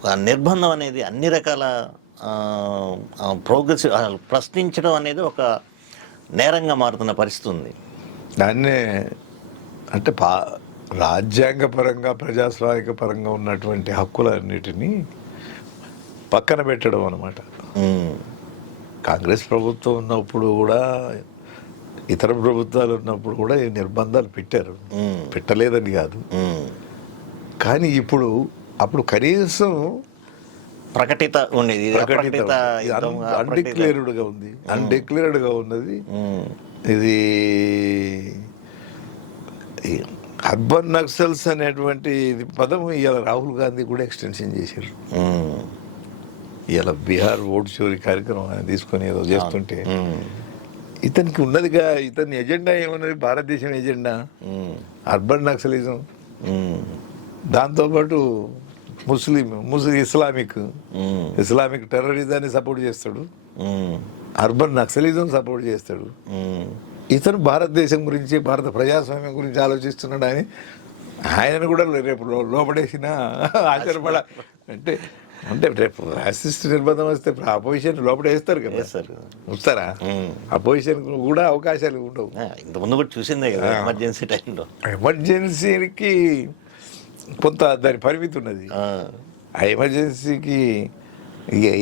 ఒక నిర్బంధం అనేది అన్ని రకాల ప్రోగ్రెసివ్ ప్రశ్నించడం అనేది ఒక నేరంగా మారుతున్న పరిస్థితి ఉంది. దాన్నే అంటే రాజ్యాంగ పరంగా ప్రజాస్వామిక పరంగా ఉన్నటువంటి హక్కులన్నిటినీ పక్కన పెట్టడం అన్నమాట. కాంగ్రెస్ ప్రభుత్వం ఉన్నప్పుడు కూడా ఇతర ప్రభుత్వాలు ఉన్నప్పుడు కూడా ఈ నిర్బంధాలు పెట్టారు, పెట్టలేదని కాదు. కానీ అప్పుడు కనీసం ప్రకటిత ఉండేది, అన్డిక్లేర్డ్గా ఉంది, అన్డిక్లేర్డ్గా ఉన్నది. ఇది అర్బన్ నక్సల్స్ అనేటువంటి పదం ఇవాళ రాహుల్ గాంధీ కూడా ఎక్స్టెన్షన్ చేశారు. ఇవాళ బీహార్ ఓటు చోరీ కార్యక్రమం ఆయన తీసుకొని ఏదో చేస్తుంటే ఇతనికి ఉన్నదిగా, ఇతని ఎజెండా ఏమన్నది భారతదేశం ఎజెండా అర్బన్ నక్సలిజం, దాంతోపాటు ఇస్లామిక్ టెర్రరిజాన్ని సపోర్ట్ చేస్తాడు, అర్బన్ నక్సలిజం సపోర్ట్ చేస్తాడు. ఇతను భారతదేశం గురించి, భారత ప్రజాస్వామ్యం గురించి ఆలోచిస్తున్నాడు అని ఆయనను కూడా రేపు లోపడేసిన ఆశ్చర్యపడ అంటే రేపు రాసిస్ట్ నిర్బంధం వస్తే అపోజిషన్ లోపడేస్తారు కదా, వస్తారా? అపోజిషన్ కూడా అవకాశాలు ఉండవు. ఇంతకుముందు కూడా చూసిందే కదా ఎమర్జెన్సీ టైంలో. ఎమర్జెన్సీకి కొంత దాని పరిమితి ఉన్నది. ఆ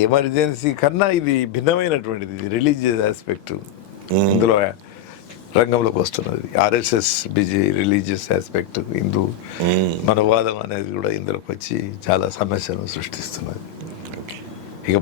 ఎమర్జెన్సీ కన్నా ఇది భిన్నమైనటువంటిది, ఇది రిలీజియస్ ఆస్పెక్ట్ ఇందులో రంగంలోకి వస్తున్నది. ఆర్ఎస్ఎస్ రిలీజియస్ ఆస్పెక్ట్, హిందూ మనవాదం అనేది కూడా ఇందులోకి వచ్చి చాలా సమస్యలను సృష్టిస్తున్నది. ఇక